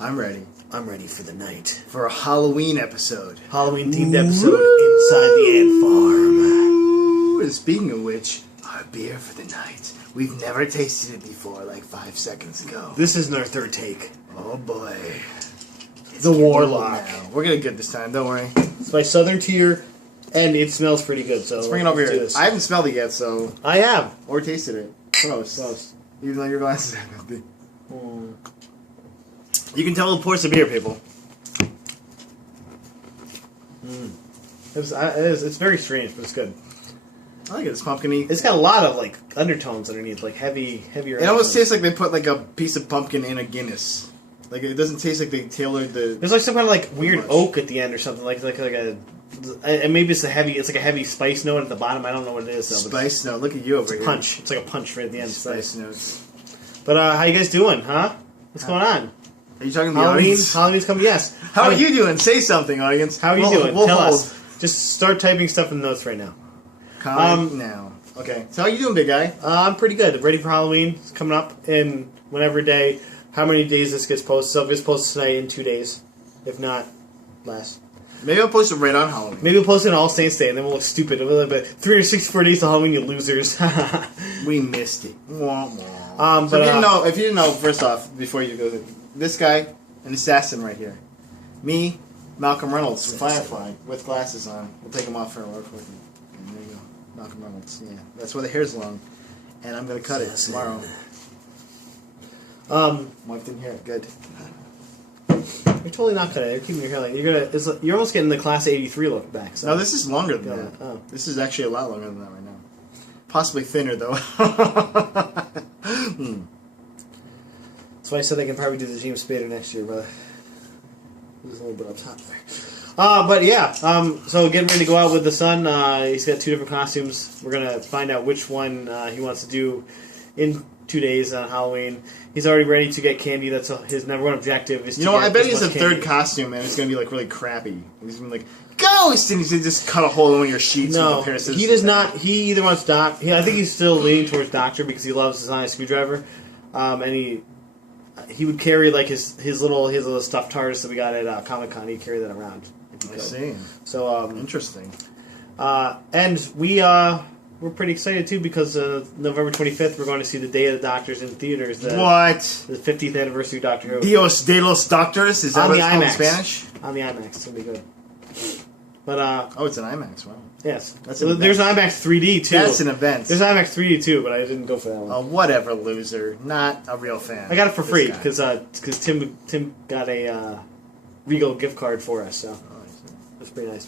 I'm ready. I'm ready for the night. For a Halloween episode. Halloween-themed episode inside the ant farm. Ooh, and speaking of which, our beer for the night. We've never tasted it before, like 5 seconds ago. This isn't our third take. Oh boy. The Warlock. Now. We're gonna get this time, don't worry. It's by Southern Tier, and it smells pretty good, so let's bring it over here. This. I haven't smelled it yet, so... I have. Or tasted it. Gross. Even though your glasses have empty. You can tell the ports of beer, people. It's very strange, but it's good. I like it. It's pumpkin-y. It's got a lot of like undertones underneath, like heavier. It almost tastes like they put like a piece of pumpkin in a Guinness. Like it doesn't taste like they tailored the. There's like some kind of like weird oak at the end or something, like a. And maybe it's like a heavy spice note at the bottom. I don't know what it is though. Spice note. Look at you over here. Punch. It's like a punch right at the end. Spice notes. But how you guys doing, huh? What's going on? Are you talking to the audience? Halloween's coming. Yes. How are you doing? Say something, audience. How are you doing? Tell us. Just start typing stuff in the notes right now. Comment now. Okay. So how you doing, big guy? I'm pretty good. Ready for Halloween. It's coming up in whatever day. How many days this gets posted? So if it's posted tonight, in 2 days. If not, less. Maybe I'll post it right on Halloween. Maybe we'll post it on All Saints Day, and then we'll look stupid. We'll be 364 days to Halloween, you losers. We missed it. Wah, So wah. So if you didn't know, first off, before you go, this guy, an assassin right here. Me, Malcolm Reynolds from Firefly, with glasses on. We'll take him off for a real quick. And there you go. Malcolm Reynolds. Yeah, that's why the hair's long. And I'm going to cut it tomorrow. Mike didn't hear it. Good. You're totally not cutting it. You're keeping your hair like you're almost getting the class 83 look back. So. No, this is longer than that. Oh. This is actually a lot longer than that right now. Possibly thinner though. That's why I said I can probably do the James Spader next year, but there's a little bit up top there. But yeah, so getting ready to go out with the son. He's got 2 different costumes. We're gonna find out which one he wants to do in 2 days on Halloween. He's already ready to get candy. That's his number one objective. Is I bet he has a third costume, and it's going to be like really crappy. He's going to be like, ghost! And he's going to just cut a hole in one of your sheets with a pair of scissors. He does not. He either wants I think he's still leaning towards Doctor because he loves his sonic screwdriver. And he would carry like his little stuffed TARDIS that we got at Comic-Con. He'd carry that around. I see. So interesting. And we're pretty excited too because November 25th we're going to see the Day of the Doctors in theaters. What? The 50th anniversary of Doctor Who. Dios de los Doctors? Is that what it's called in Spanish? On the IMAX. It's going to be good. But it's an IMAX. Wow. Yes. There's an IMAX 3D too. That's an event. There's an IMAX 3D too, but I didn't go for that one. Oh, whatever, loser. Not a real fan. I got it for free because Tim got a Regal gift card for us. So that's pretty nice.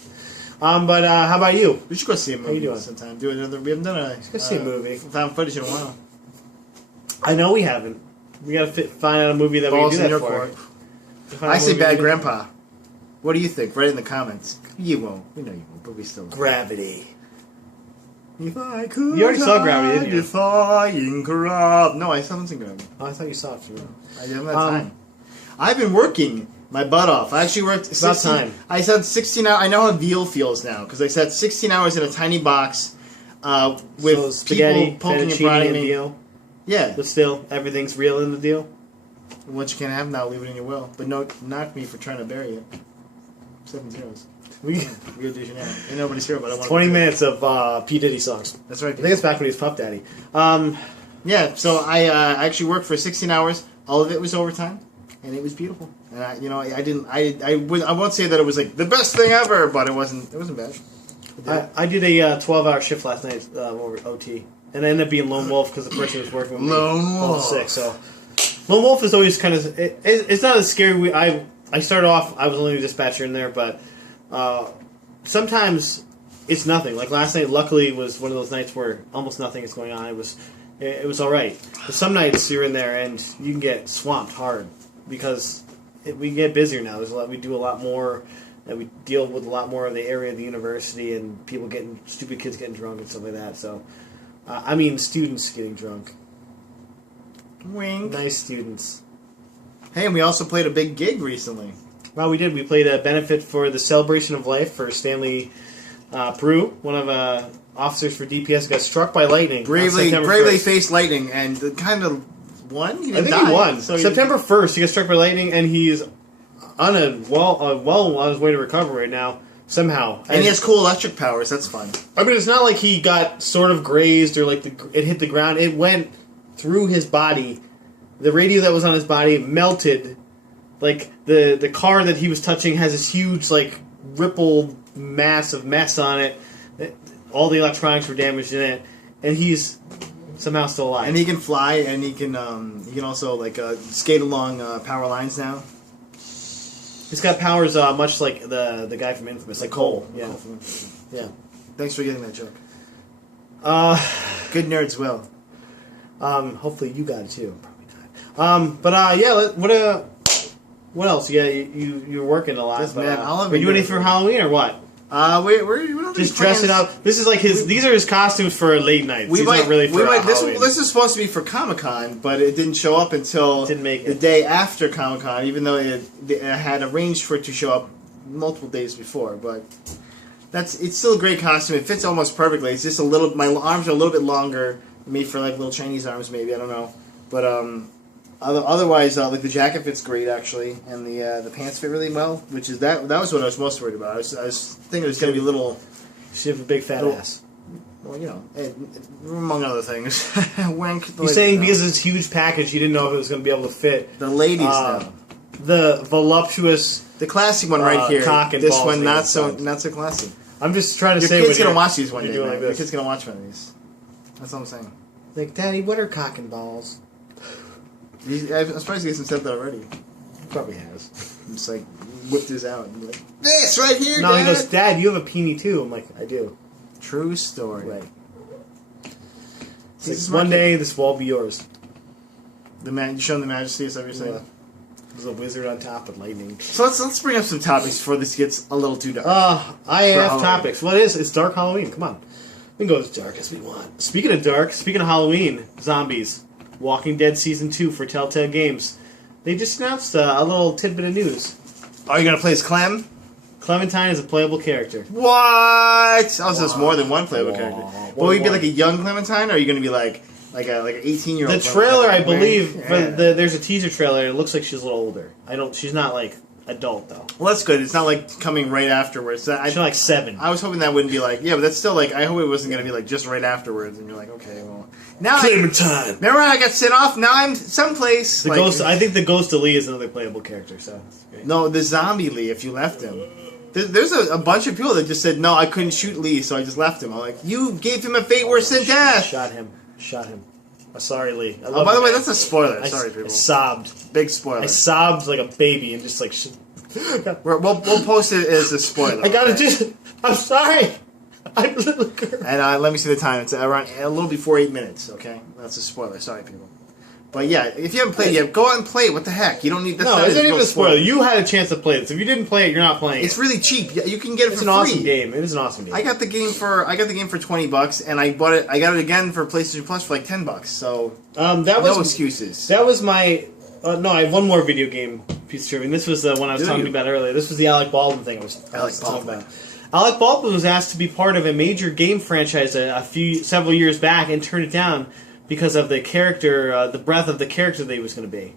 But how about you? We should go see a movie how you doing? sometime. We haven't done a go see a movie. Found footage in a while. I know we haven't. We got to find out a movie that we can do that for. I say Bad Grandpa. What do you think? Write it in the comments. You won't. We know you won't, but we still will. Gravity. If I could. You already saw Gravity, didn't you? Defying corrupt. No, I haven't seen Gravity. Oh, I thought you saw it too. I didn't have time. I've been working my butt off. I actually worked 16 time. I said 16 hours. I know how veal feels now because I sat 16 hours in a tiny box with spaghetti, people poking and fettuccine, prodding and me. deal. Yeah. But still, everything's real in the deal. What you can't have now, leave it in your will. But no, knock me for trying to bury it. 7 zeros. We gotta do now. Ain't nobody's here, but I want 20 minutes of P. Diddy songs. That's right. I think it's back when he was Puff Daddy. Yeah, so I actually worked for 16 hours. All of it was overtime, and it was beautiful. And I won't say that it was like the best thing ever, but it wasn't bad. I did a 12-hour shift last night over OT, and I ended up being Lone Wolf because the person was working with me Lone Wolf. sick. So Lone Wolf is always kind of it's not as scary. I started off, I was only a dispatcher in there, but sometimes it's nothing. Like last night, luckily, was one of those nights where almost nothing is going on. It was all right. But some nights you're in there and you can get swamped hard because we get busier now. We do a lot more, and we deal with a lot more of the area of the university and stupid kids getting drunk and stuff like that. So, I mean, students getting drunk. Wink. Nice students. Hey, and we also played a big gig recently. Well, we did. We played a benefit for the Celebration of Life for Stanley Peru, one of officers for DPS, got struck by lightning. Bravely faced lightning, and kind of won? He I didn't think die, he won. so September 1st, he got struck by lightning, and he's well on his way to recover right now, somehow. And he has cool electric powers, that's fun. I mean, it's not like he got sort of grazed or like it hit the ground. It went through his body. The radio that was on his body melted. Like, the car that he was touching has this huge, like, ripple mass of mess on it. All the electronics were damaged in it. And he's somehow still alive. And he can fly, and he can also, like, skate along power lines now. He's got powers much like the guy from Infamous, like Cole. Yeah. Yeah. Thanks for getting that joke. Good nerds will. Hopefully you got it too. Probably not. Yeah. What else? Yeah, you're working a lot. Yes, but, man, are you doing anything for Halloween or what? We're Just dressing up. This is like these are his costumes for late nights. Not really for Halloween. This is supposed to be for Comic-Con, but it didn't show up until the day after Comic-Con, even though it had arranged for it to show up multiple days before. But it's still a great costume. It fits almost perfectly. It's just my arms are a little bit longer, made for like little Chinese arms maybe, I don't know. But otherwise, like the jacket fits great actually, and the pants fit really well. Which is that was what I was most worried about. I was thinking it was going to be a little. She have a big fat ass. Well, you know, among other things. Wink. You're saying because it's a huge package, you didn't know if it was going to be able to fit. The ladies know. The voluptuous, the classic one right here. Cock and this balls one not so classy. I'm just trying to Your say. Your kid's gonna watch these one day. Like Your kid's gonna watch one of these. That's what I'm saying. Like, Daddy, what are cock and balls? I'm surprised he hasn't said that already. He probably has. I'm just like whipped his out and like this right here. No, Dad. he goes, Dad, you have a peenie too. I'm like, I do. True story. Right. Like, one day this will all be yours. You show him the majesty, is that what you're saying? Yeah. There's a wizard on top with lightning. So let's bring up some topics before this gets a little too dark. I have topics. What is? It's dark Halloween. Come on. We can go as dark as we want. Speaking of dark, speaking of Halloween, zombies. Walking Dead Season 2 for Telltale Games. They just announced a little tidbit of news. Are you going to play as Clem? Clementine is a playable character. What? Oh, so there's more than one playable character. But will you be like a young Clementine, or are you going to be like an 18-year-old? The trailer, I believe, there's a teaser trailer, and it looks like she's a little older. She's not like adult though. Well, that's good. It's not like coming right afterwards. She's like 7. I was hoping that wouldn't be like, yeah, but that's still like, I hope it wasn't going to be like just right afterwards, and you're like, okay, well, now Clementine. Remember I got sent off? Now I'm someplace. The ghost. I think the Ghost of Lee is another playable character. So great. No, the zombie Lee. If you left him, there's a bunch of people that just said no, I couldn't shoot Lee, so I just left him. I'm like, you gave him a fate worse than death. Shot him. Sorry, Lee. Oh, by the way, that's a spoiler. Sorry, people. I sobbed. Big spoiler. I sobbed like a baby and just like. We'll post it as a spoiler. I gotta do. I'm sorry. I'm a little girl. And let me see the time. It's around a little before 8 minutes. Okay, that's a spoiler. Sorry, people. But yeah, if you haven't played it yet, go out and play it. What the heck? You don't need. No, it's not even a spoiler. You had a chance to play this. If you didn't play it, you're not playing it. It's really cheap. You can get it for free. It's an awesome game. It is an awesome game. I got the game for $20, and I bought it. I got it again for PlayStation Plus for like $10. So no excuses. That was my. No, I have one more video game piece of trivia. This was the one I was talking about earlier. This was the Alec Baldwin thing I was talking about. Alec Baldwin was asked to be part of a major game franchise several years back and turned it down because of the character, the breadth of the character that he was going to be.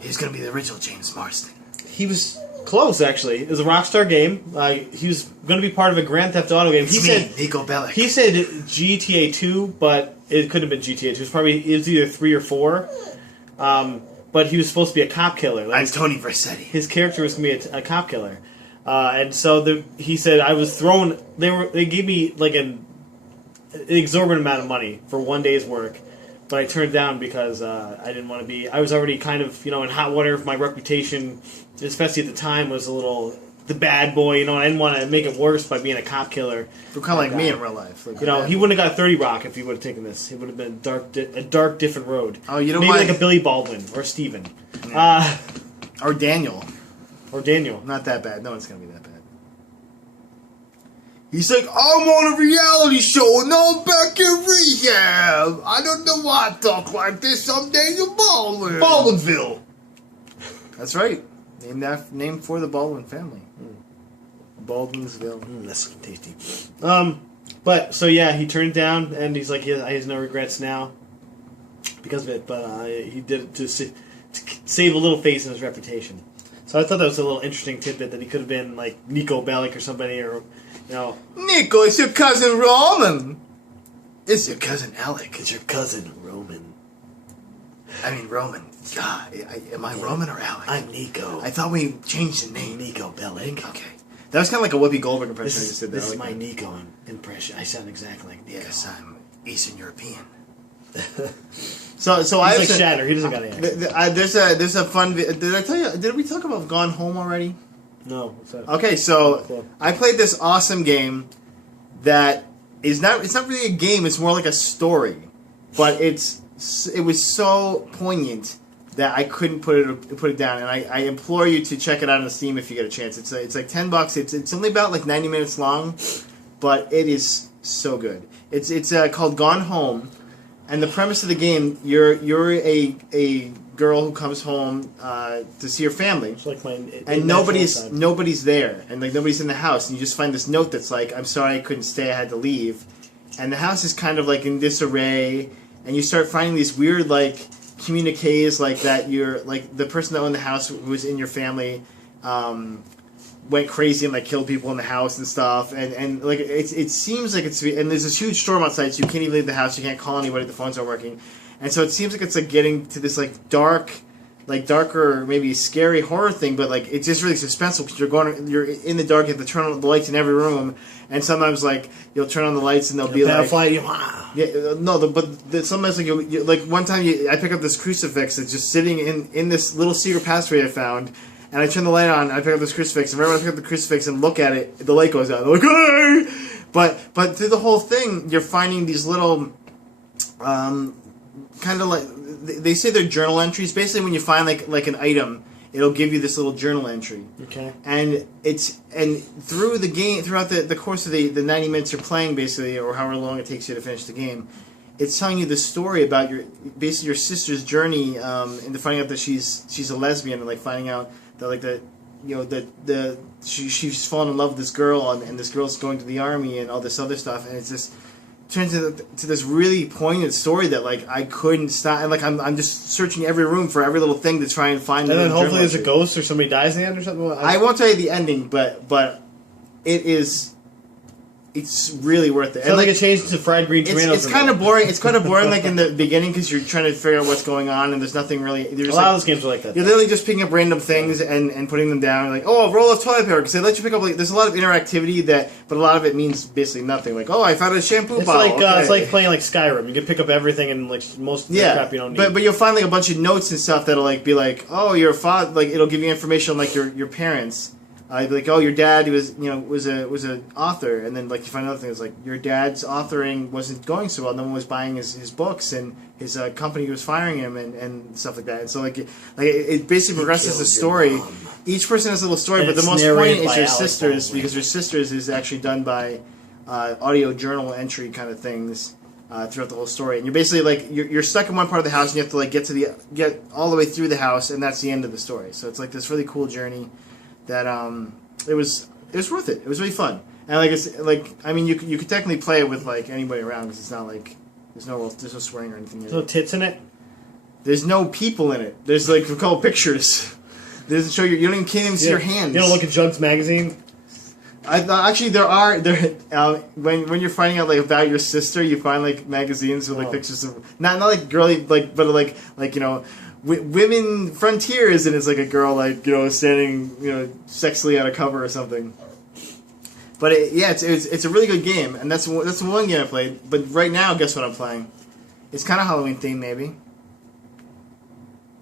He was going to be the original James Marsden. He was close, actually. It was a Rockstar game. He was going to be part of a Grand Theft Auto game. He said Nico Bellic. He said GTA 2, but it could have been GTA 2. It was either 3 or 4. But he was supposed to be a cop killer. I'm Tony Versetti. His character was going to be a cop killer. And so he said, I was thrown... They gave me like an exorbitant amount of money for one day's work, but I turned it down because I didn't want to be... I was already kind of, in hot water. My reputation, especially at the time, was a little... the bad boy, and I didn't want to make it worse by being a cop killer. You're kind of like me in real life. Like he wouldn't have got 30 Rock if he would have taken this. It would have been a dark, different road. Oh, you know Maybe what? like a Billy Baldwin or Steven. Yeah. Or Daniel. Not that bad. No one's going to be that bad. He's like, I'm on a reality show and I'm back in rehab. I don't know why I talk like this. I'm Daniel Baldwin. Baldwinville. That's right. Named for the Baldwin family. Baldwinsville. That's tasty. But so yeah, he turned it down, and he's like, he has no regrets now. because of it, but he did it to save a little face in his reputation. So I thought that was a little interesting tidbit that he could have been like Nico Bellic or somebody, or Nico, it's your cousin Roman. It's your cousin Alec. It's your cousin Roman. I mean Roman. God, am I Roman or Alec? I'm Nico. I thought we changed the name. Nico Bellic. Okay. That was kind of like a Whoopi Goldberg impression I just did there. This is my Nico impression. I sound exactly like Nico. Yes, I'm Eastern European. He's So I like Shatter. He doesn't got any accent. There's a fun. Did I tell you? Did we talk about Gone Home already? No. What's that? Okay, so Cool. I played this awesome game that is not. It's not really a game. It's more like a story, but it was so poignant that I couldn't put it down. And I implore you to check it out on Steam if you get a chance. It's like $10. It's only about like 90 minutes long, but it is so good. It's called Gone Home. And the premise of the game, you're a girl who comes home to see her family, It's like and nobody's there, and like nobody's in the house, and you just find this note that's like, "I'm sorry, I couldn't stay, I had to leave," and the house is kind of like in disarray, and you start finding these weird like communiques like that. You're like the person that owned the house who was in your family. Went crazy and like killed people in the house and stuff, and like it seems like it's, and there's this huge storm outside, so you can't even leave the house, you can't call anybody, the phones aren't working, and so it seems like it's like getting to this like darker, maybe scary horror thing, but like it's just really suspenseful because you're in the dark, you have to turn on the lights in every room, and sometimes like you'll turn on the lights and they'll be like, sometimes like you like one time I pick up this crucifix that's just sitting in this little secret passageway I found. And I turn the light on, and I pick up this crucifix, and right when I pick up the crucifix and look at it, the light goes out. I'm like, hey! But through the whole thing, you're finding these little, kind of like, they say they're journal entries. Basically, when you find like an item, it'll give you this little journal entry. Okay. And through the game, throughout the course of the 90 minutes you're playing, basically, or however long it takes you to finish the game, it's telling you the story about your sister's journey into finding out that she's a lesbian, and like finding out that she's fallen in love with this girl, and this girl's going to the army and all this other stuff, and it's just turns to this really poignant story that like I couldn't stop, and like I'm just searching every room for every little thing to try and find. And then hopefully there's a ghost or somebody dies in the end or something. I won't tell you the ending, but it is. It's really worth it. Sounds like a change to fried green tomatoes. It's kind of boring. It's kind of boring, like in the beginning, because you're trying to figure out what's going on, and there's nothing really. A lot of those games are like that. You're literally just picking up random things and putting them down. Like, oh, a roll of toilet paper, because they let you pick up. Like, there's a lot of interactivity but a lot of it means basically nothing. Like, oh, I found a shampoo bottle. It's like playing like Skyrim. You can pick up everything, and like most of the crap you don't need. But you'll find like a bunch of notes and stuff that'll like be like, oh, your father. Like, it'll give you information on like your parents. I'd be like, oh, your dad, he was an author, and then like you find another thing. It's like your dad's authoring wasn't going so well. No one was buying his books, and his company was firing him, and stuff like that. And so like it basically progresses the story. Each person has a little story, but the most poignant is your sister's, because your sister's is actually done by audio journal entry kind of things throughout the whole story. And you're basically like you're stuck in one part of the house, and you have to like get all the way through the house, and that's the end of the story. So it's like this really cool journey. That it was worth it. It was really fun, and you could technically play it with like anybody around, because it's not like there's no swearing or anything. There's no tits in it. There's no people in it. There's like a couple pictures. It doesn't show you don't even see your hands. You don't look at Junk's magazine. Actually there are when you're finding out like about your sister, you find like magazines with like pictures of not like girly but like women frontiers, and it's like a girl like standing sexily on a cover or something. But it's a really good game, and that's the one game I played. But right now, guess what I'm playing? It's kind of Halloween themed, maybe.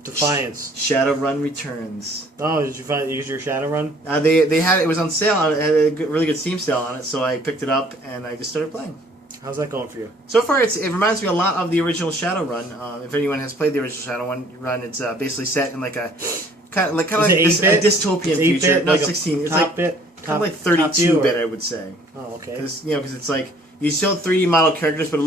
Defiance. Shadowrun Returns. Oh, did you use your Shadowrun? They had it was on sale. It had a really good Steam sale on it, so I picked it up and I just started playing. How's that going for you? So far, it reminds me a lot of the original Shadowrun. If anyone has played the original Shadowrun, it's basically set in like a kind of like a dystopian future. No, 16. It's like kind of like 32-bit, I would say. Oh, okay. Because it's like you still 3D model characters, but it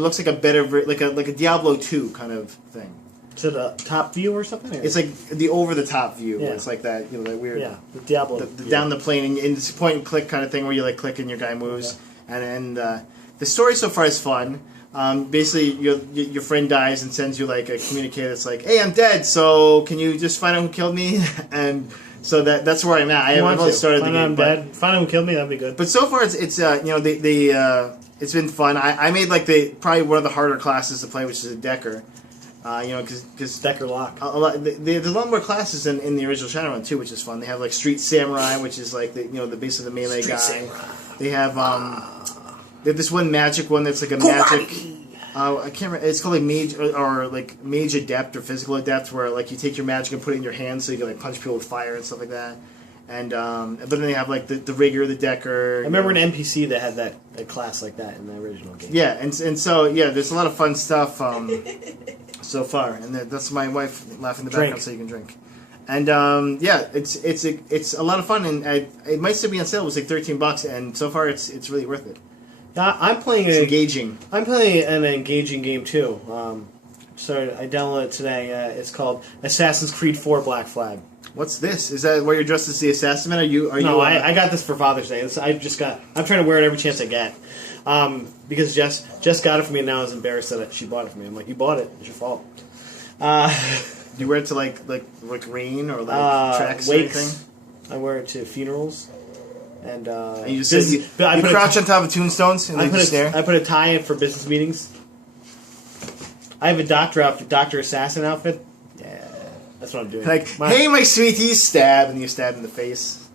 looks like a better like a Diablo 2 kind of thing. Is it a top view or something? Or? It's like the over-the-top view. Yeah. It's like that, that weird. Yeah, the Diablo. Down the plane, and it's a point and click kind of thing where you like click and your guy moves, and the story so far is fun. Basically, your friend dies and sends you like a communique that's like, "Hey, I'm dead. So can you just find out who killed me?" And so that's where I'm at. I haven't really started the game. I'm dead. Find out who killed me. That'd be good. But so far, it's it's been fun. I made like probably one of the harder classes to play, which is a Decker. Because Decker Lock. There's a lot more classes in the original Shadowrun too, which is fun. They have like Street Samurai, which is like the base of the melee guy. Samurai. They have this one magic one that's like a magic. I can't remember. It's called like mage or like mage adept or physical adept, where like you take your magic and put it in your hand, so you can like punch people with fire and stuff like that. And but then they have like the rigger, the Decker. I remember an NPC that had a class like that in the original game. Yeah, and so yeah, there's a lot of fun stuff so far, and that's my wife laughing in the background so you can drink. And yeah, it's a lot of fun, and it might still be on sale. It was like $13, and so far it's really worth it. I'm playing engaging. I'm playing an engaging game too. So I downloaded it today. It's called Assassin's Creed 4 Black Flag. What's this? Is that where you're dressed as the assassin? I got this for Father's Day. I'm trying to wear it every chance I get. Because Jess got it for me, and now I was embarrassed that she bought it for me. I'm like, you bought it. It's your fault. Do you wear it to like rain or like tracks wakes. or anything? I wear it to funerals. And you just you crouch on top of tombstones and stare? I put a tie in for business meetings. I have a Doctor Assassin outfit. Yeah, that's what I'm doing. Like, hey, my sweetie, stab, and you stab in the face.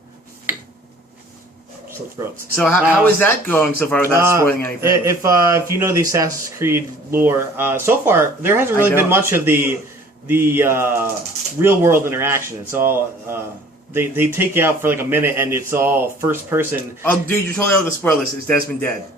Slit throats. So how is that going so far without spoiling anything? If you know the Assassin's Creed lore, so far there hasn't really been much of the real world interaction. It's all they take you out for like a minute, and it's all first person. Oh, dude, you're totally out of the spoiler list. Is Desmond dead?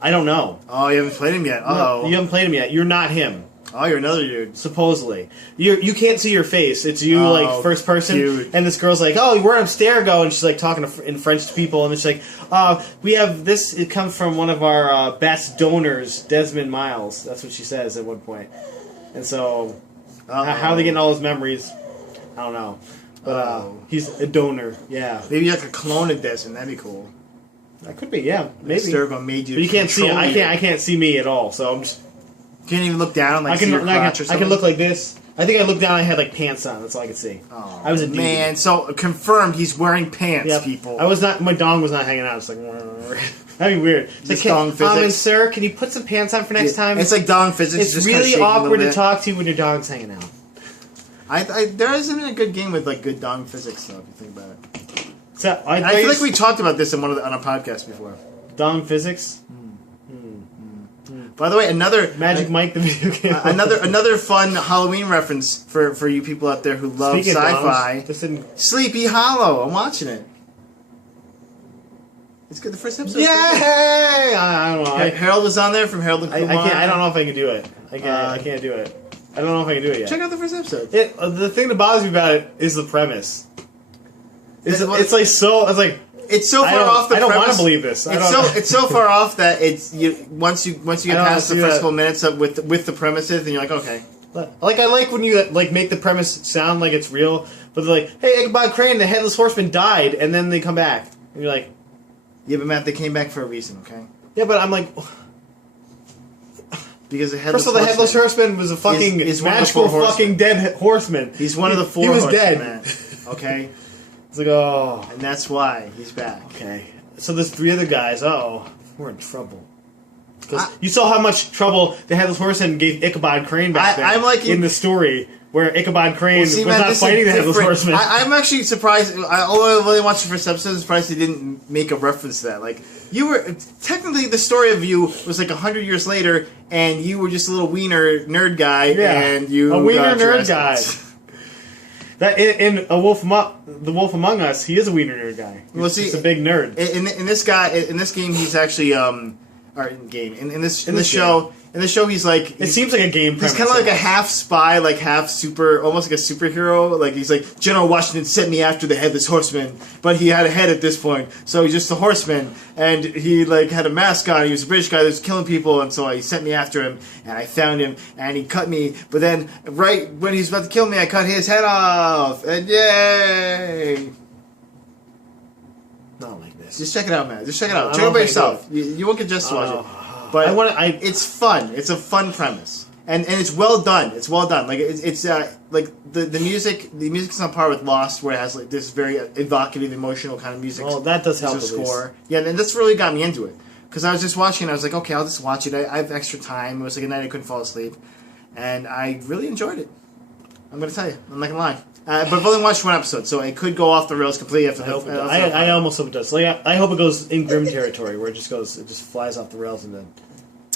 I don't know. Oh, you haven't played him yet. No, you haven't played him yet. You're not him. Oh, you're another dude. Supposedly, you can't see your face. It's you like first person, cute. And this girl's like, "Oh, where upstairs go?" And she's like talking in French to people, and then she's like, "We have this. It comes from one of our best donors, Desmond Miles." That's what she says at one point. And so, how are they getting all those memories? I don't know. But he's a donor. Yeah, maybe like a clone of Desmond. That'd be cool. That could be. Yeah, maybe. Sturgo made you. But you can't see. I can't see me at all. So I'm just. Can't even look down. Like, I can. See your crotch or I can look like this. I think I looked down. I had like pants on. That's all I could see. Oh, I was a dude. man. So confirmed, he's wearing pants. Yep. People. I was not. My dong was not hanging out. It's like that'd be weird. It's like, dong physics. Sir, can you put some pants on for next time? It's like dong physics. It's just really awkward to talk to you when your dog's hanging out. There hasn't been a good game with like good dong physics though. If you think about it. So I feel like we talked about this on a podcast before. Dong physics. By the way, another Magic Mike the video game. another fun Halloween reference for you people out there who love sci-fi. Sleepy Hollow. I'm watching it. It's good. The first episode. Yay! I don't know. Harold was on there from Harold and Kumar. I don't know if I can do it. I can't do it. I don't know if I can do it yet. Check out the first episode. The thing that bothers me about it is the premise. It's like so. It's like. It's so far off the premise. I don't want to believe this. It's so far off that once you get past the first couple minutes with the premises, then you're like, okay. Like I like when you like make the premise sound like it's real, but they're like, "Hey, Ichabod Crane, the headless horseman died," and then they come back, and you're like, "Yeah, but Matt, they came back for a reason, okay?" Yeah, but I'm like, because the headless the headless horseman was a fucking magical fucking dead horseman. He's one of the four. He was horsemen, dead. Man. Okay. It's like, oh. And that's why he's back. Okay. So there's three other guys. Uh-oh. We're in trouble. Because you saw how much trouble the Headless Horseman gave Ichabod Crane back then in the story, where Ichabod Crane was not fighting the Headless Horseman. I'm actually surprised. Although I really watched the first episode, I'm surprised they didn't make a reference to that. Like, you were... Technically, the story of you was like 100 years later, and you were just a little wiener nerd guy, and you a wiener nerd guy. That in The Wolf Among Us, he is a wiener nerd guy. He's a big nerd. In this game, he's actually in this show, he's like... It seems like a game premise. He's kind of like a half spy, like half super, almost like a superhero. Like, he's like, General Washington sent me after the Headless Horseman, but he had a head at this point, so he's just a horseman. And he, like, had a mask on. He was a British guy that was killing people, and so he sent me after him, and I found him, and he cut me. But then, right when he was about to kill me, I cut his head off, and yay! Not like this. Just check it out, man. Just check it out. Check it out by yourself. You won't get just to watch it. But I it's fun. It's a fun premise, and it's well done. It's well done. Like it's like the music. The music's on par with Lost, where it has like this very evocative, emotional kind of music. Oh, that does help. There's a score. Yeah, and that's really got me into it. Because I was just watching, and I was like, okay, I'll just watch it. I have extra time. It was like a night I couldn't fall asleep, and I really enjoyed it. I'm gonna tell you. I'm not gonna lie. But I've only watched one episode, so it could go off the rails completely. After I almost hope it does. Like, I hope it goes in Grim territory, where it just flies off the rails and then.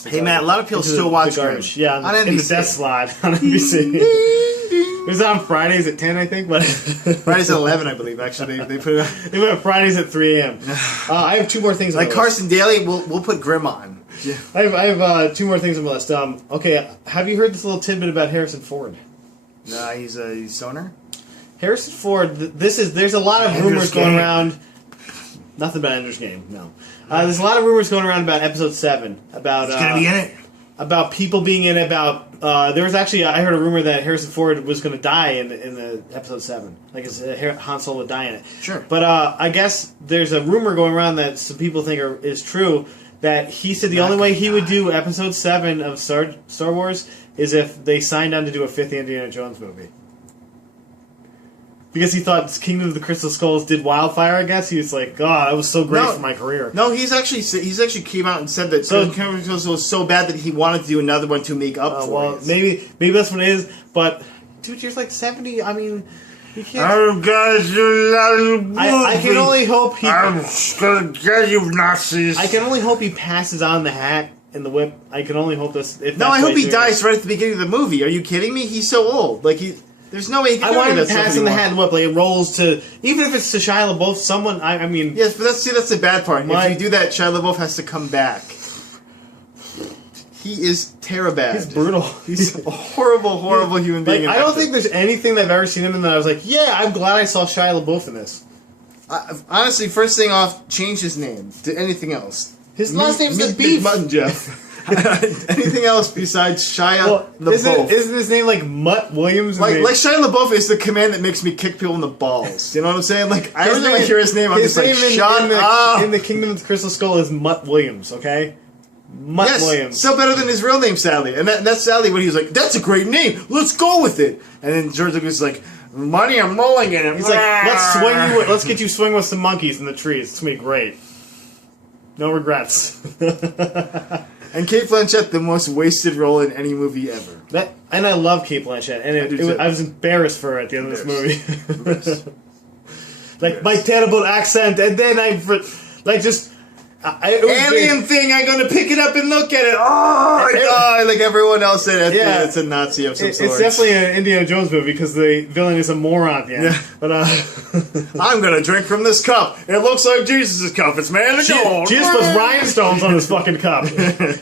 Hey Matt, a lot of people still watch Grim. Yeah, on NBC. In the death slot on NBC. It was on Fridays at 10, I think. But Fridays at 11, I believe. Actually, they put it on. They went Fridays at 3 a.m. I have two more things. Like Carson Daly, we'll put Grim on. Yeah. I have two more things on my list. Okay, have you heard this little tidbit about Harrison Ford? Nah, he's a stoner. Harrison Ford. There's a lot of rumors going around. Nothing about Ender's Game. No. There's a lot of rumors going around about Episode 7. About he's gonna be in it. About people being in it. About there was actually I heard a rumor that Harrison Ford was going to die in the Episode 7. Like Han Solo would die in it. Sure. But I guess there's a rumor going around that some people think is true. That he said the only way he would do Episode 7 of Star Wars is if they signed on to do a 5th Indiana Jones movie. Because he thought Kingdom of the Crystal Skulls did wildfire, I guess. He was like, God, that was so great for my career. No, he's actually came out and said that Kingdom of the Crystal Skulls was so bad that he wanted to do another one to make up for it. Maybe that's what it is, but dude, you're like 70, I mean, you can't... I can only hope he... I'm gonna get you, Nazis! I can only hope he passes on the hat and the whip. I can only hope this... No, I hope he dies right at the beginning of the movie. Are you kidding me? He's so old. Like, there's no way he can. I want him to pass in the hat and whip. Like, it rolls to... Even if it's to Shia LaBeouf, someone... I mean... Yes, but that's the bad part. If you do that, Shia LaBeouf has to come back. He is terrible. He's brutal. He's a horrible human being. Like, I don't think there's anything that I've ever seen him in that I was like, yeah, I'm glad I saw Shia LaBeouf in this. Honestly, first thing off, change his name to anything else. His last name's the Beef. Mutton Jeff. Anything else besides Shia LaBeouf? Isn't his name like Mutt Williams? Like Shia LaBeouf is the command that makes me kick people in the balls. You know what I'm saying? Like every time I hear his name, I'm just like, shut up. In the Kingdom of the Crystal Skull is Mutt Williams, okay? Mutt Williams. Still better than his real name, sadly. And that's sadly when he was like, that's a great name. Let's go with it. And then George Lucas was like, money, I'm rolling in it. He's like, let's get you swing with some monkeys in the trees. It's gonna be great. No regrets. And Cate Blanchett, the most wasted role in any movie ever. And I love Cate Blanchett, and I was embarrassed for her at the end of this movie. Like, my terrible accent, and then alien thing, I'm gonna pick it up and look at it. Oh, I die like everyone else said. Yeah, it's a Nazi of some sort. It's definitely an Indiana Jones movie because the villain is a moron at the end. Yeah. But I'm gonna drink from this cup. It looks like Jesus' cup. It's made of gold. Jesus puts rhinestones on his fucking cup.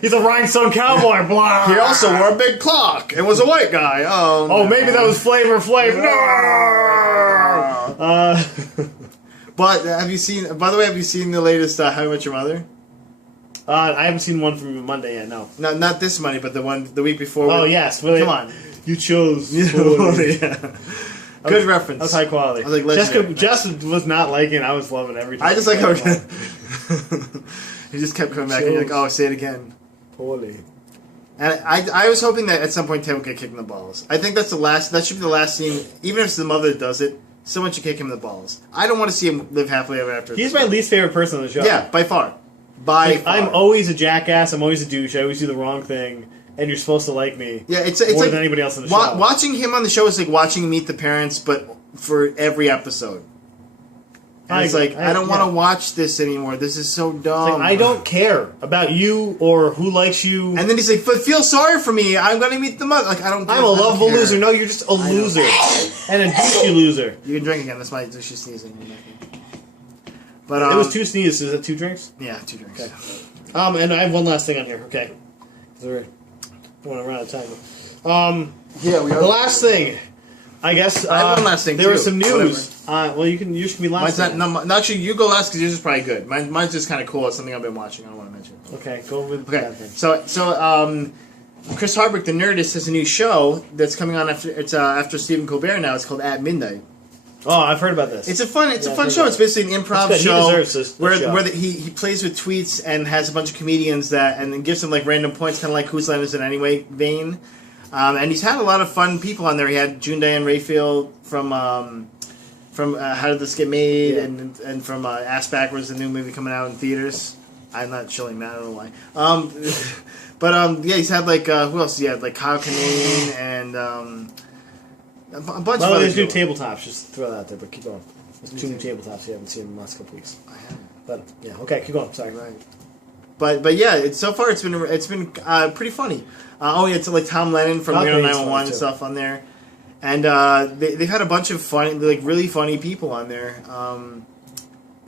He's a rhinestone cowboy. Blah. He also wore a big clock and was a white guy. Oh, maybe that was Flavor Flav. No. But have you seen? By the way, have you seen the latest How I Met Your Mother? I haven't seen one from Monday yet. No, not this Monday, but the one the week before. Oh yes, really? Come on, you chose. Yeah. Good reference. That's high quality. I was like, Jess was not liking it. I was loving every time. I just like how he just kept coming back and you're like, oh, say it again. Poorly. And I was hoping that at some point Ted would get kicked in the balls. I think that's the last. That should be the last scene. Even if it's the mother that does it. Someone should kick him in the balls. I don't want to see him live happily ever after. He's my least favorite person on the show. Yeah, by far. By far. I'm always a jackass. I'm always a douche. I always do the wrong thing. And you're supposed to like me. Yeah, it's more like than anybody else on the show. Watching him on the show is like watching Meet the Parents, but for every episode. And it's like, I don't want to watch this anymore. This is so dumb. Like, I don't care about you or who likes you. And then he's like, but feel sorry for me. I'm going to meet the mother. Like, I don't care. I'm a lovable loser. No, you're just a loser. And a douchey loser. You can drink again. That's my douchey sneezing. But it was 2 sneezes. Is that 2 drinks? Yeah, 2 drinks. Okay. And I have one last thing on here. Okay. I want to run out of time. Yeah, we are. The last thing. I guess I have one last thing. There was some news. Well, you can be last. Actually, you go last because yours is probably good. Mine's just kind of cool. It's something I've been watching. I don't want to mention. Okay, go with that thing. So Chris Hardwick, the Nerdist, has a new show that's coming on after Stephen Colbert now. It's called At Midnight, Oh, I've heard about this. It's a fun show. It's basically an improv show He deserves this where show. he plays with tweets and has a bunch of comedians and then gives them like random points, kind of like Whose Line Is It Anyway vein. And he's had a lot of fun people on there. He had June Diane Raphael from How Did This Get Made and from Ass Backwards, the new movie coming out in theaters. I'm not showing that. I don't know why. But he's had like who else? He had like Kyle Kinane and a bunch of other there's new people. tabletops. Just throw that out there, but keep going. There's 2 new tabletops you haven't seen in the last couple weeks. I haven't. But yeah, okay, keep going. Sorry. Right. But yeah, so far it's been pretty funny. It's like Tom Lennon from Reno 911 and stuff on there, and they've had a bunch of funny, like really funny people on there.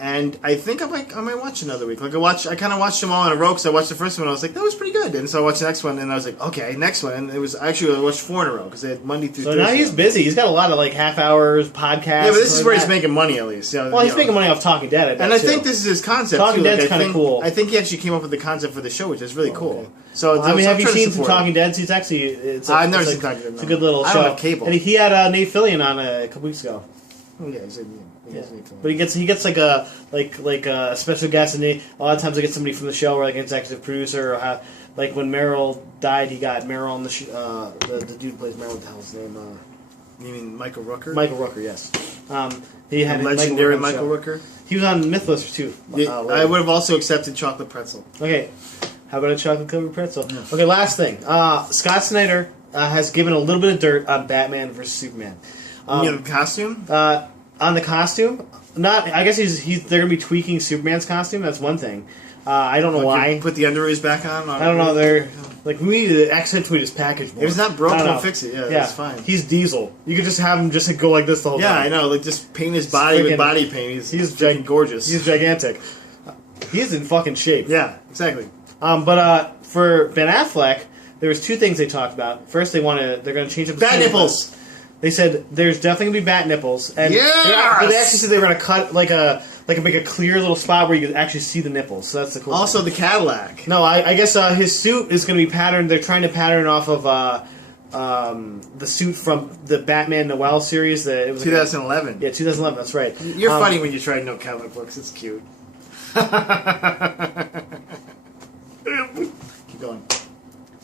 And I think I might watch another week. Like I kind of watched them all in a row because I watched the first one and I was like, that was pretty good. And so I watched the next one and I was like, okay, next one. And it was actually I watched 4 in a row because they had Monday through Thursday. So now he's busy. He's got a lot of like half hours podcasts. Yeah, but this is where he's making money at least. He's making money off Talking Dead. I bet, and I think this is his concept. Talking Dead's kind of cool. I think he actually came up with the concept for the show, which is really cool. Okay. So have you seen some Talking Dead? It's actually I've never seen Talking Dead. It's a good little show. I don't have cable. And he had Nate Fillion on a couple weeks ago. Oh yeah, he said. Yeah. But he gets like a special guest, and a lot of times they get somebody from the show, or like an executive producer, or like when Meryl died, he got Meryl on the dude who plays Meryl. What the hell's his name? You mean Michael Rooker? Michael Rooker, yes. He had legendary Michael Rooker. He was on Mythbusters too. I would have also accepted chocolate pretzel. Okay, how about a chocolate covered pretzel? Yeah. Okay, last thing. Scott Snyder has given a little bit of dirt on Batman vs Superman. The costume? On the costume, I guess they're gonna be tweaking Superman's costume. That's one thing. I don't know why. Put the underoos back on. I don't know. They're like we need to accentuate his package more. If it's not broke, don't fix it. Yeah, that's fine. He's Diesel. You could just have him just go like this the whole time. Yeah, I know. Like just paint his body with body paint. He's gorgeous. He's gigantic. He's in fucking shape. Yeah, exactly. But for Ben Affleck, there was 2 things they talked about. First, they're going to change up the bat nipples. They said there's definitely gonna be bat nipples, and they actually said they were gonna cut make a clear little spot where you could actually see the nipples. So that's the cool. Also, the Cadillac. No, I guess his suit is gonna be patterned. They're trying to pattern off of the suit from the Batman Noel series. It was 2011. 2011. That's right. You're funny when you try to know Cadillac looks. It's cute. Keep going.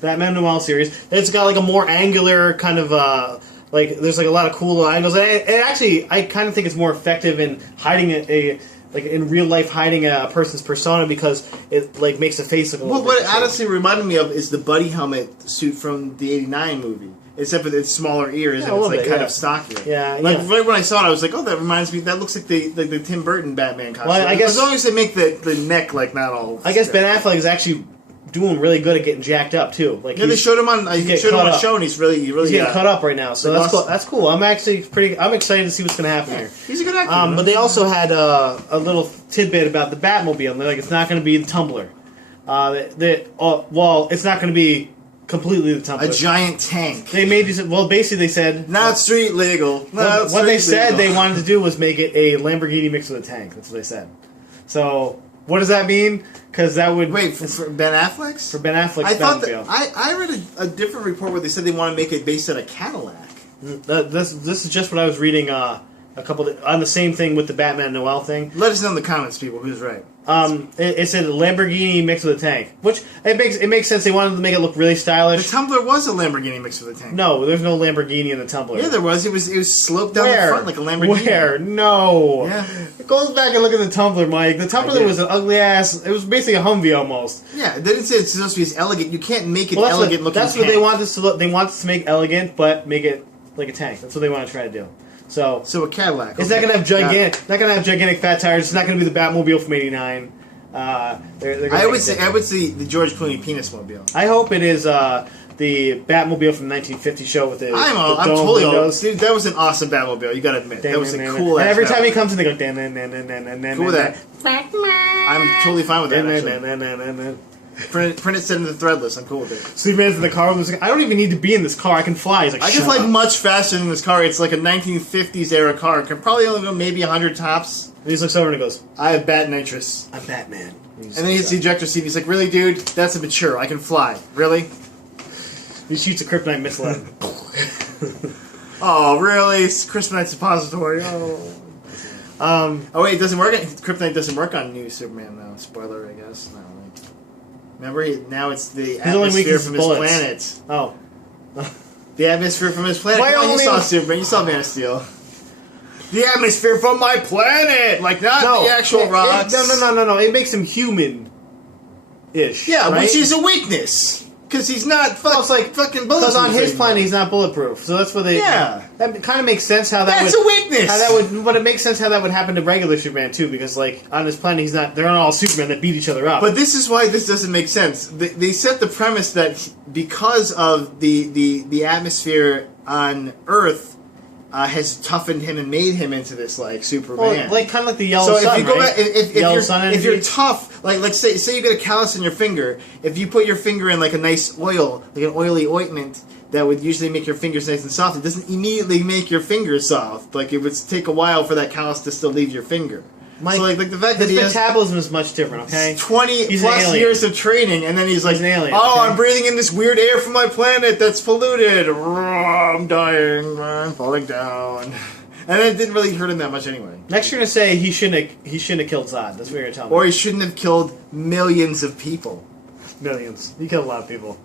Batman Noel series. It's got like a more angular kind of. There's like a lot of cool little angles, and actually, I kind of think it's more effective in hiding in real life, hiding a person's persona because it like makes the face look a little. Well, what it honestly reminded me of is the buddy helmet suit from the '89 movie, except for its smaller ears and it's kind of stockier. Yeah, right when I saw it, I was like, oh, that reminds me. That looks like the Tim Burton Batman costume. Well, I guess as long as they make the neck like not all. I guess Ben Affleck is actually doing really good at getting jacked up too. Like they showed him on a show, and he's really he's getting cut up right now. So that's cool. That's cool. I'm excited to see what's going to happen here. He's a good actor. But they also had a little tidbit about the Batmobile. And they're like, it's not going to be the Tumbler. It's not going to be completely the Tumbler. A giant tank. They made these. Well, basically they said not street legal. What they said they wanted to do was make it a Lamborghini mixed with a tank. That's what they said. So. What does that mean? Because that would for Ben Affleck's? For Ben Affleck's I thought Batmobile. I read a different report where they said they want to make it based on a Cadillac. This is just what I was reading. On the same thing with the Batman Noel thing. Let us know in the comments, people, who's right. It said Lamborghini mixed with a tank, which it makes sense. They wanted to make it look really stylish. The Tumbler was a Lamborghini mixed with a tank. No, there's no Lamborghini in the Tumbler. Yeah, there was. It was sloped down the front like a Lamborghini. Where? No. Yeah. Go back and look at the Tumbler, Mike. The Tumbler was an ugly ass. It was basically a Humvee almost. Yeah, they didn't say it's supposed to be as elegant. You can't make it elegant looking. That's what they want this to look. They want this to make elegant, but make it like a tank. That's what they want to try to do. So a Cadillac. It's not gonna have gigantic fat tires. It's not gonna be the Batmobile from '89. I would say the George Clooney penis mobile. I hope it is the Batmobile from the 1950 show with the I'm totally old. Dude, that was an awesome Batmobile. You gotta admit, that was a cool. And every time he Batmobile. comes in, they go Cool with that. I'm totally fine with that. Print it, send it to Threadless. I'm cool with it. Superman's in the car. Like, I don't even need to be in this car. I can fly. He's like, I can fly much faster than this car. It's like a 1950s era car. It can probably only go maybe 100 tops. And he looks over and he goes, I have bat nitrous. I'm Batman. And then he hits the ejector seat. He's like, really, dude? That's a mature. I can fly. Really? He shoots a kryptonite missile at him. Oh, really? Kryptonite Suppository. Oh. Oh wait, it doesn't work. Kryptonite doesn't work on New Superman though. Spoiler, I guess. Not really. Remember, now it's the atmosphere from his planet. Oh. The atmosphere from his planet. Come on, you saw Superman. You saw Man of Steel. The atmosphere from my planet! Like, not the actual rocks. No. It makes him human-ish. Yeah, right? which is a weakness. Because he's not fucking bulletproof. Because on his planet, he's not bulletproof. So that's what they... Yeah. That kind of makes sense how that would... That's a weakness! But it makes sense how that would happen to regular Superman, too. Because, like, on his planet, he's not... They're not all Supermen that beat each other up. But this is why this doesn't make sense. They set the premise that because of the atmosphere on Earth... has toughened him and made him into this like Superman. Well, like kind of like the yellow sun. So if you go back, if you're tough, like say you get a callus in your finger, if you put your finger in like a nice oil, like an oily ointment that would usually make your fingers nice and soft, it doesn't immediately make your fingers soft. Like it would take a while for that callus to still leave your finger. Mike, so like the fact that his metabolism is much different. Okay, 20 plus years of training, and then he's like, an alien, "Oh, okay? I'm breathing in this weird air from my planet that's polluted. I'm dying. I'm falling down." And it didn't really hurt him that much anyway. Next, you're gonna say he shouldn't have killed Zod. That's what you're gonna tell me. Or he shouldn't have killed millions of people. Millions. He killed a lot of people.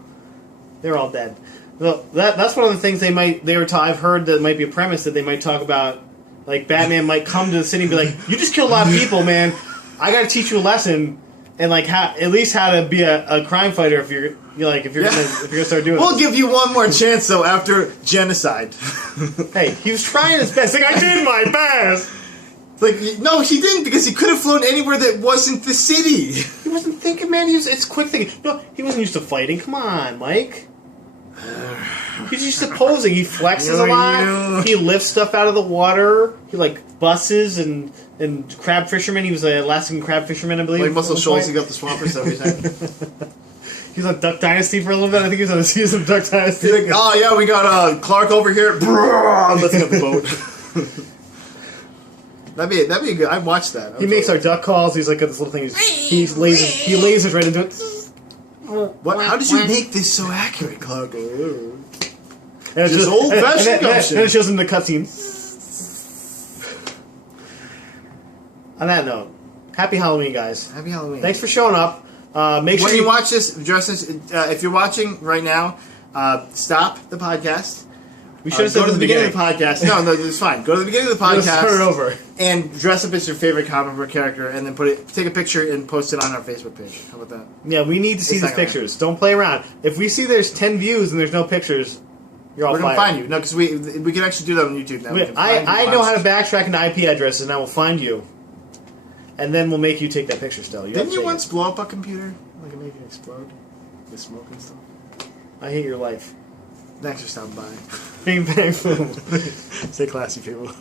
They're all dead. Well, that's one of the things I've heard that might be a premise that they might talk about. Like, Batman might come to the city and be like, "You just killed a lot of people, man. I gotta teach you a lesson, and like at least how to be a crime fighter if you're gonna start doing. We'll give you one more chance though after genocide." Hey, he was trying his best. Like, I did my best. Like, no, he didn't, because he could have flown anywhere that wasn't the city. He wasn't thinking, man. It's quick thinking. No, he wasn't used to fighting. Come on, Mike. He's used to posing. He flexes a lot. He lifts stuff out of the water. He like buses and crab fisherman. He was an Alaskan crab fisherman, I believe. Like Muscle Shoals, he got the swamper stuff. He was on Duck Dynasty for a little bit. I think he was on the season of Duck Dynasty. He's like, "Oh yeah, we got Clark over here." Let's get the boat. That'd be good. I'd watch that. He makes our duck calls. He's like got this little thing. He lasers right into it. What? How did you make this so accurate, Clark? And it's just old-fashioned gumption. And it shows him the cutscene. On that note, happy Halloween, guys. Happy Halloween. Thanks for showing up. Make sure when you watch this, if you're watching right now, stop the podcast. We should have go to the beginning of the podcast. No, it's fine. Go to the beginning of the podcast. Start it over. And dress up as your favorite comic book character, and then take a picture and post it on our Facebook page. How about that? Yeah, we need to see these pictures. Don't play around. If we see there's 10 views and there's no pictures, we're gonna find you. No, because we can actually do that on YouTube now. I know how to backtrack into IP addresses, and I will find you. And then we'll make you take that picture still. Didn't you once blow up a computer? Like it made it explode? With smoke and stuff? I hate your life. Thanks for stopping by. Fang Fum. Stay classy, people.